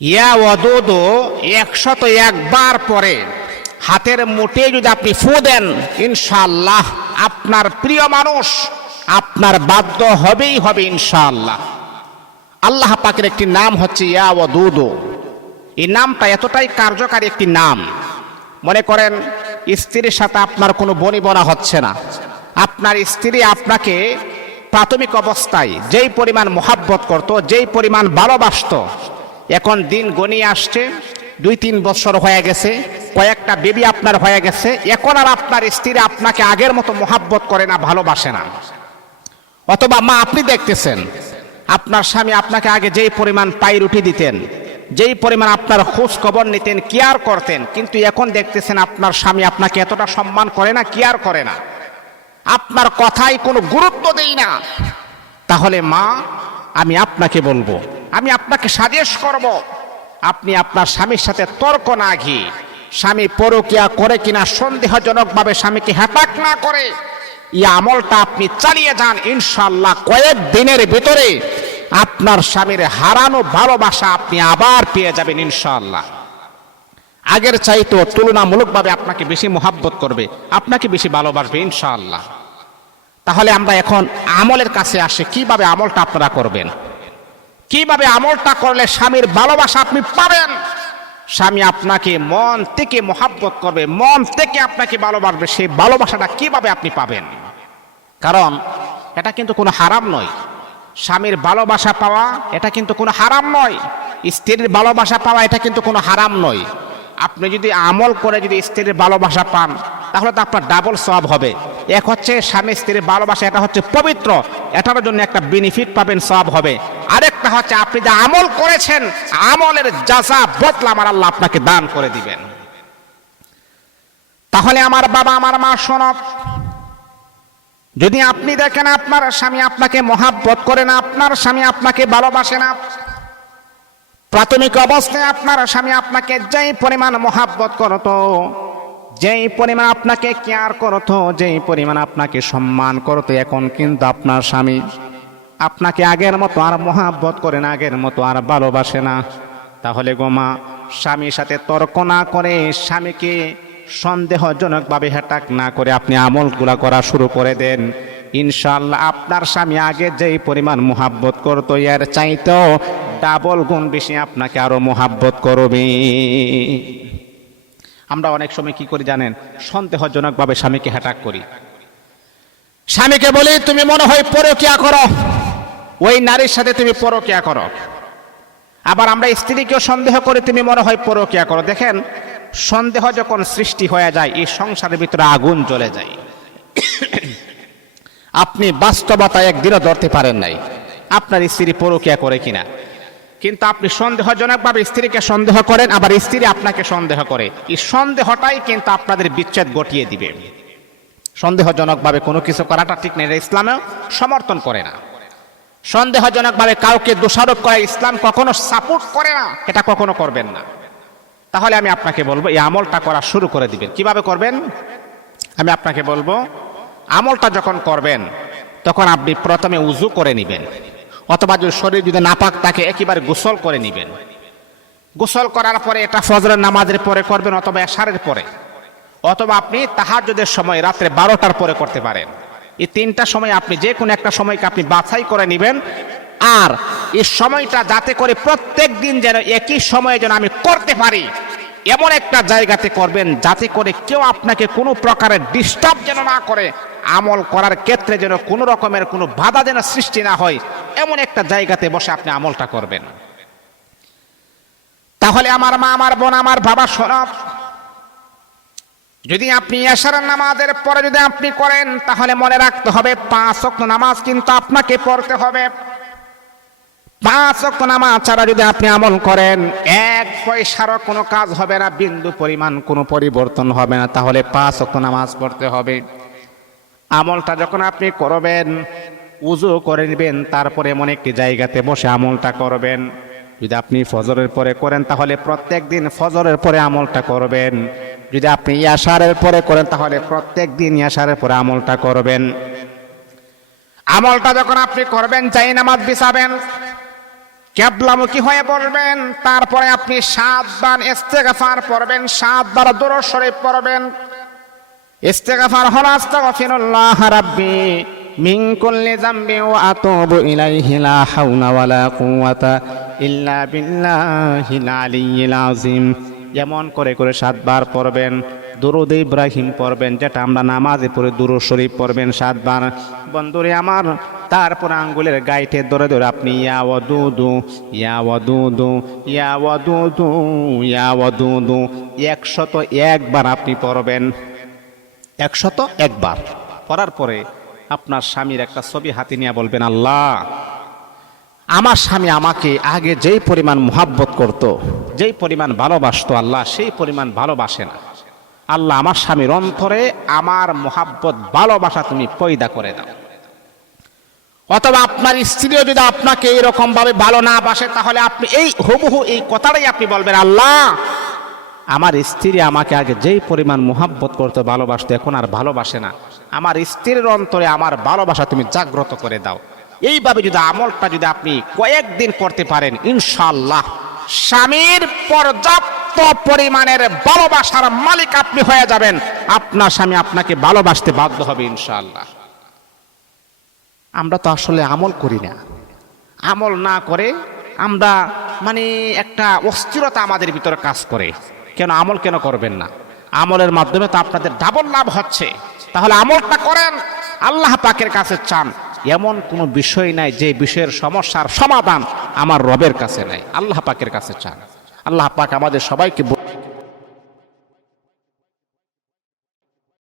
ইয়া ওয়াদুদ 101 বার পরে হাতের মুঠে যদি আপনি ফু দেন, ইনশাআল্লাহ আপনার প্রিয় মানুষ আপনার বাধ্য হবেই হবে ইনশাআল্লাহ। আল্লাহ পাকের একটি নাম হচ্ছে ইয়া ওয়াদুদ। এই নামটা এতটাই কার্যকারী একটি নাম। মনে করেন স্ত্রীর সাথে আপনার কোনো বনিবনা হচ্ছে না, আপনার স্ত্রী আপনাকে প্রাথমিক অবস্থায় যেই পরিমাণ মোহাব্বত করত, যেই পরিমাণ ভালোবাসত, এখন দিন গনিয়ে আসছে, 2-3 বছর হয়ে গেছে, কয়েকটা বেবি আপনার হয়ে গেছে, এখন আর আপনার স্ত্রী আপনাকে আগের মতো মোহাব্বত করে না, ভালোবাসে না। অথবা মা আপনি দেখতেছেন আপনার স্বামী আপনাকে আগে যেই পরিমাণ পায়রুটি দিতেন, যেই পরিমাণ আপনার খোঁজ খবর নিতেন, কেয়ার করতেন, কিন্তু এখন দেখতেছেন আপনার স্বামী আপনাকে এতটা সম্মান করে না, কেয়ার করে না, আপনার কথায় কোনো গুরুত্ব দেই না। তাহলে মা, আমি আপনাকে বলবো, আমি আপনাকে সাজেশ করব, আপনি আপনার স্বামীর সাথে তর্ক না ঘিয়ে, স্বামী পরকিয়া করে কিনা সন্দেহজনকভাবে স্বামীকে হ্যাটাক না করে এই আমলটা আপনি চালিয়ে যান। ইনশাআল্লাহ কয়েক দিনের ভিতরে আপনার স্বামীর হারানো ভালোবাসা আপনি আবার পেয়ে যাবেন ইনশাআল্লাহ। আগের চাইতে তুলনামূলকভাবে আপনাকে বেশি মোহাব্বত করবে, আপনাকে বেশি ভালোবাসবে ইনশাআল্লাহ। তাহলে আমরা এখন আমলের কাছে আসি, কিভাবে আমলটা আপনারা করবেন, কিভাবে আমলটা করলে স্বামীর ভালোবাসা আপনি পাবেন। স্বামী আপনাকে মন থেকে মোহাব্বত করবে, মন থেকে আপনাকে ভালোবাসবে, সেই ভালোবাসাটা কিভাবে আপনি পাবেন? কারণ এটা কিন্তু কোনো হারাম নয়। স্বামীর ভালোবাসা পাওয়া এটা কিন্তু কোনো হারাম নয়, স্ত্রীর ভালোবাসা পাওয়া এটা কিন্তু কোনো হারাম নয়। আপনি যদি আমল করে যদি স্ত্রীর ভালোবাসা পান, তাহলে তো আপনার ডাবল সওয়াব হবে। এক হচ্ছে স্বামী স্ত্রীর ভালোবাসা, এটা হচ্ছে পবিত্র, এটার জন্য একটা বেনিফিট পাবেন, সওয়াব হবে। আরেকটা হচ্ছে আপনি যে আমল করেছেন, আমলের জাযা বদলা আমার আল্লাহ আপনাকে দান করে দিবেন। তাহলে আমার বাবা, আমার মা, শোনো, যদি আপনি দেখেন আপনার স্বামী আপনাকে মহাব্বত করে না, আপনার স্বামী আপনাকে ভালোবাসে না, প্রাথমিক অবস্থায় আপনার স্বামী আপনাকে যেই পরিমাণ মহাব্বত করতো, যেই পরিমাণ আপনাকে কেয়ার করতো, যেই পরিমাণ আপনাকে সম্মান করতো, এখন কিন্তু আপনার স্বামী আপনাকে আগের মতো আর মহাব্বত করে না, আগের মতো আর ভালোবাসে না। তাহলে গো মা, স্বামীর সাথে তর্ক না করে, স্বামীকে সন্দেহজনকভাবে হ্যাটাক না করে আপনি আমলগুলা করা শুরু করে দেন। ইনশাআল্লাহ আপনার স্বামী আগে যেই পরিমাণ মোহাব্বত করতো, এর চাইতেও ডাবল গুণ বেশি আপনাকে আরো মোহাব্বত করবে। আমরা অনেক সময় কি করি জানেন? সন্দেহজনকভাবে স্বামীকে হ্যাটাক করি। স্বামীকে বলি, তুমি মনে হয় পরকিয়া করো, ওই নারীর সাথে তুমি পরকিয়া করো। আবার আমরা স্ত্রীকেও সন্দেহ করি, তুমি মনে হয় পরকিয়া করো। দেখেন, সন্দেহ যখন সৃষ্টি হয়ে যায়, এই সংসারের ভিতরে আগুন জ্বলে যায়। আপনি বাস্তবতা একদিনও ধরতে পারেন নাই আপনার স্ত্রী পরকিয়া করে কিনা, কিন্তু আপনি সন্দেহজনকভাবে স্ত্রীকে সন্দেহ করেন, আবার স্ত্রী আপনাকে সন্দেহ করে। এই সন্দেহটাই কিন্তু আপনাদের বিচ্ছেদ ঘটিয়ে দিবে। সন্দেহজনকভাবে কোনো কিছু করাটা ঠিক নেই, ইসলামেও সমর্থন করে না। সন্দেহজনকভাবে কাউকে দোষারোপ করা ইসলাম কখনো সাপোর্ট করে না, এটা কখনো করবেন না। তাহলে আমি আপনাকে বলবো, এই আমলটা করা শুরু করে দিবেন। কিভাবে করবেন? আমি আপনাকে বলবো, আমলটা যখন করবেন তখন আপনি প্রথমে উযু করে নেবেন, অথবা যদি শরীর যদি নাপাক থাকে একেবারে গোসল করে নেবেন। গোসল করার পরে এটা ফজরের নামাজের পরে করবেন, অথবা এশারের পরে, অথবা আপনি তাহাজ্জুদের সময় রাত্রে 12টার পরে করতে পারেন। এই 3টা সময় আপনি যে কোনো একটা সময়কে আপনি বাছাই করে নেবেন। আর এই সময়টা যাতে করে প্রত্যেক দিন যেন একই সময়ে যেন আমি করতে পারি, এমন একটা জায়গাতে করবেন যাতে করে কেউ আপনাকে কোনো প্রকারের ডিস্টার্ব যেন না করে, আমল করার ক্ষেত্রে যেন কোনো রকমের কোনো বাধা যেন সৃষ্টি না হয়, এমন একটা জায়গাতে বসে আপনি আমলটা করবেন। তাহলে আমার মা, আমার বোন, আমার বাবা, শোনো, যদি আপনি এশারের নামাজের পরে যদি আপনি করেন, তাহলে মনে রাখতে হবে 5 ওয়াক্ত নামাজ কিন্তু আপনাকে পড়তে হবে। 5 ওয়াক্ত নামাজ ছাড়া যদি আপনি আমল করেন, 1 পয়সারও কোনো কাজ হবে না, বিন্দু পরিমাণ কোনো পরিবর্তন হবে না। তাহলে 5 ওয়াক্ত নামাজ পড়তে হবে। আমলটা যখন আপনি করবেন, উযু করে নেবেন, তারপরে এমন একটি জায়গাতে বসে আমলটা করবেন। যদি আপনি ফজরের পরে করেন, তাহলে প্রত্যেক দিন ফজরের পরে আমলটা করবেন। যদি আপনি ইয়াশারের পরে করেন, তাহলে প্রত্যেক দিন ইয়াশারের পরে আমলটা করবেন। আমলটা যখন আপনি করবেন, যাই নামাজ বিছাবেন, কিবলামুখী হয়ে বলবেন। তারপরে আপনি 7 বার ইস্তেগফার পড়বেন, 7 বার দুরূদ শরীফ পড়বেন। ইস্তেগফার হলো আস্তাগফিরুল্লাহ রাব্বি মিন কুল্লি যামবি ওয়া আতুবু ইলাইহি লা হাওলা ওয়ালা কুওয়াতা ইল্লা বিল্লাহিল আলিয়্যিল আযীম। যেমন করে করে 7 বার পড়বেন। দুরুদ ইব্রাহিম পড়বেন, যেটা আমরা নামাজে পড়ে দুরূদ শরীফ পড়বেন 7 বার। বন্ধুরে আমার, তারপর আঙ্গুলের গাইটে ধরে ধরে আপনি ইয়া ওয়াদুদু ইয়া ওয়াদুদু ইয়া ওয়াদুদু ইয়া ওয়াদুদু 101 বার আপনি পড়বেন। 101 বার পড়ার পরে আপনার স্বামীর একটা ছবি হাতে নিয়ে বলবেন, আল্লাহ, আমার স্বামী আমাকে আগে যেই পরিমাণ মুহাব্বত করত, যেই পরিমাণ ভালোবাসতো, আল্লাহ সেই পরিমাণ ভালোবাসে না। আল্লাহ, আমার স্বামীর অন্তরে আমার মুহাব্বত ভালোবাসা তুমি পয়দা করে দাও। অথবা আপনার স্ত্রীও যদি আপনাকে এইরকম ভাবে ভালো না বাসে, তাহলে আপনি এই হুবহু এই কথাটাই আপনি বলবেন, আল্লাহ, আমার স্ত্রী আমাকে আগে যেই পরিমাণ মুহাব্বত করতে ভালোবাসতো, এখন আর ভালোবাসে না। আমার স্ত্রীর অন্তরে আমার ভালোবাসা তুমি জাগ্রত করে দাও। এইভাবে যদি আমলটা যদি আপনি কয়েকদিন করতে পারেন, ইনশাআল্লাহ স্বামীর পর্যাপ্ত পরিমাণের ভালোবাসার মালিক আপনি হয়ে যাবেন। আপনার স্বামী আপনাকে ভালোবাসতে বাধ্য হবে ইনশাআল্লাহ। আমরা তো আসলে আমল করি না। আমল না করে আমরা একটা অস্থিরতা আমাদের ভিতরে কাজ করে। কেন আমল কেন করবেন না? আমলের মাধ্যমে তো আপনাদের ডাবল লাভ হচ্ছে। তাহলে আমলটা করেন, আল্লাহ পাকের কাছে চান। এমন কোনো বিষয় নাই যে বিষয়ের সমস্যার সমাধান আমার রবের কাছে নাই, আল্লাহ পাকের কাছে চান। আল্লাহ পাক আমাদের সবাইকে